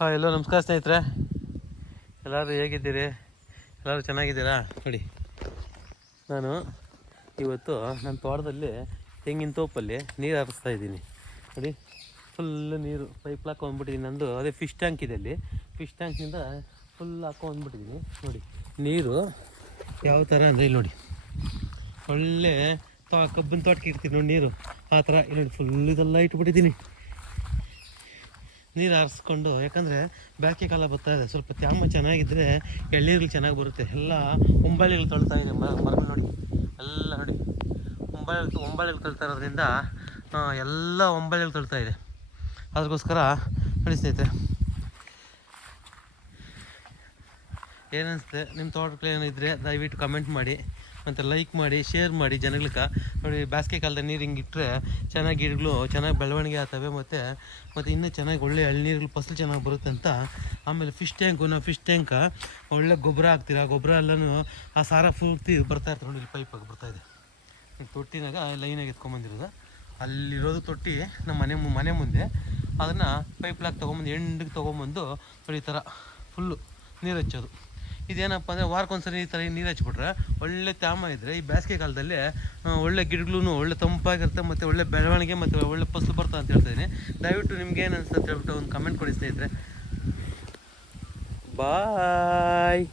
ಹಾಂ ಎಲ್ಲೋ ನಮಸ್ಕಾರ ಸ್ನೇಹಿತರೆ, ಎಲ್ಲರೂ ಹೇಗಿದ್ದೀರಿ? ಎಲ್ಲರೂ ಚೆನ್ನಾಗಿದ್ದೀರಾ? ನೋಡಿ, ನಾನು ಇವತ್ತು ನನ್ನ ತೋಟದಲ್ಲಿ ತೆಂಗಿನ ತೋಪಲ್ಲಿ ನೀರು ಹರಿಸ್ತಾ ಇದ್ದೀನಿ. ನೋಡಿ, ಫುಲ್ಲು ನೀರು ಪೈಪ್ ಹಾಕೊಂಡ್ಬಿಟ್ಟಿದ್ದೀನಿ. ನಂದು ಅದೇ ಫಿಶ್ ಟ್ಯಾಂಕ್ ಇದೆ, ಅಲ್ಲಿ ಫಿಶ್ ಟ್ಯಾಂಕ್ನಿಂದ ಫುಲ್ ಹಾಕೊಂಡ್ಬಿಟ್ಟಿದ್ದೀನಿ. ನೋಡಿ ನೀರು ಯಾವ ಥರ ಅಂದರೆ, ಇಲ್ಲಿ ನೋಡಿ, ಒಳ್ಳೆ ಕಬ್ಬಿನ ತೋಟಕ್ಕೆ ಇರ್ತೀನಿ ನೋಡಿ ನೀರು, ಆ ಥರ ಇಲ್ಲಿ ನೋಡಿ ಫುಲ್ ಇದೆಲ್ಲ ಇಟ್ಬಿಟ್ಟಿದ್ದೀನಿ ನೀರು ಹಾರಿಸ್ಕೊಂಡು. ಯಾಕಂದರೆ ಬೇಸಿಗೆ ಕಾಲ ಬರ್ತಾ ಇದೆ, ಸ್ವಲ್ಪ ತ್ಯಾಮ ಚೆನ್ನಾಗಿದ್ದರೆ ಎಳ್ನೀರು ಚೆನ್ನಾಗಿ ಬರುತ್ತೆ. ಎಲ್ಲ ಒಂಬಾಳೆಗಳು ತೊಳ್ತಾ ಇದೆ ಮರಗಳು ನೋಡಿ, ಎಲ್ಲ ನೋಡಿ ಒಂಬಾಳೆಗಳು ತೊಳ್ತಾ ಇರೋದ್ರಿಂದ ಎಲ್ಲ ಒಂಬಾಳೆಗಳು ತೊಳ್ತಾ ಇದೆ. ಅದಕ್ಕೋಸ್ಕರ ನೋಡಿ ಸ್ನೇಹಿತರೆ, ಏನನ್ಸುತ್ತೆ ನಿಮ್ಮ ತೋಟಗಳು ಏನಿದ್ರೆ ದಯವಿಟ್ಟು ಕಮೆಂಟ್ ಮಾಡಿ, ಮತ್ತು ಲೈಕ್ ಮಾಡಿ, ಶೇರ್ ಮಾಡಿ ಜನಗಳಿಗೆ. ನೋಡಿ, ಬೇಸಿಗೆ ಕಾಲದ ನೀರು ಹಿಂಗೆ ಇಟ್ಟರೆ ಚೆನ್ನಾಗಿ ಗಿಡಗಳು ಚೆನ್ನಾಗಿ ಬೆಳವಣಿಗೆ ಆಗ್ತವೆ, ಮತ್ತು ಇನ್ನೂ ಚೆನ್ನಾಗಿ ಒಳ್ಳೆ ಎಳ್ನೀರುಗಳು ಫಸಲು ಚೆನ್ನಾಗಿ ಬರುತ್ತೆ ಅಂತ. ಆಮೇಲೆ ಫಿಶ್ ಟ್ಯಾಂಕ್ ಒಳ್ಳೆ ಗೊಬ್ಬರ ಹಾಕ್ತೀರಾ, ಗೊಬ್ಬರ ಎಲ್ಲನೂ ಆ ಸಾರ ಪೂರ್ತಿ ಬರ್ತಾ ಇರ್ತಾರೆ. ನೋಡಿ, ಇಲ್ಲಿ ಪೈಪಾಗಿ ಬರ್ತಾಯಿದೆ, ತೊಟ್ಟಿನಾಗ ಲೈನಾಗಿ ಎತ್ಕೊಂಬಂದಿರೋದು. ಅಲ್ಲಿರೋದು ತೊಟ್ಟಿ ನಮ್ಮ ಮನೆ ಮುಂದೆ, ಅದನ್ನು ಪೈಪ್ಲಾಗಿ ತೊಗೊಂಬಂದು ಎಂಡಿಗೆ ತೊಗೊಂಬಂದು ನೋಡಿ ಈ ಥರ ಫುಲ್ಲು ನೀರು ಹಚ್ಚೋದು. ಇದೇನಪ್ಪ ಅಂದರೆ ವಾರಕ್ಕೊಂದ್ಸರಿ ಈ ಥರ ನೀರು ಹಚ್ಬಿಟ್ರೆ ಒಳ್ಳೆ ತ್ಯಾಮ ಇದ್ದರೆ ಈ ಬೇಸಿಗೆ ಕಾಲದಲ್ಲಿ ಒಳ್ಳೆ ಗಿಡಗಳು ಒಳ್ಳೆ ತಂಪಾಗಿರುತ್ತೆ, ಮತ್ತು ಒಳ್ಳೆ ಬೆಳವಣಿಗೆ ಮತ್ತು ಒಳ್ಳೆ ಫಸಲು ಬರ್ತಾ ಅಂತ ಹೇಳ್ತಾಯಿದ್ದೀನಿ. ದಯವಿಟ್ಟು ನಿಮ್ಗೆ ಏನು ಅನಿಸುತ್ತೆ ಅಂತ ಹೇಳ್ಬಿಟ್ಟು ಒಂದು ಕಮೆಂಟ್ ಕೊಡಿ ಸ್ನೇಹಿತರೆ. ಬಾಯ್.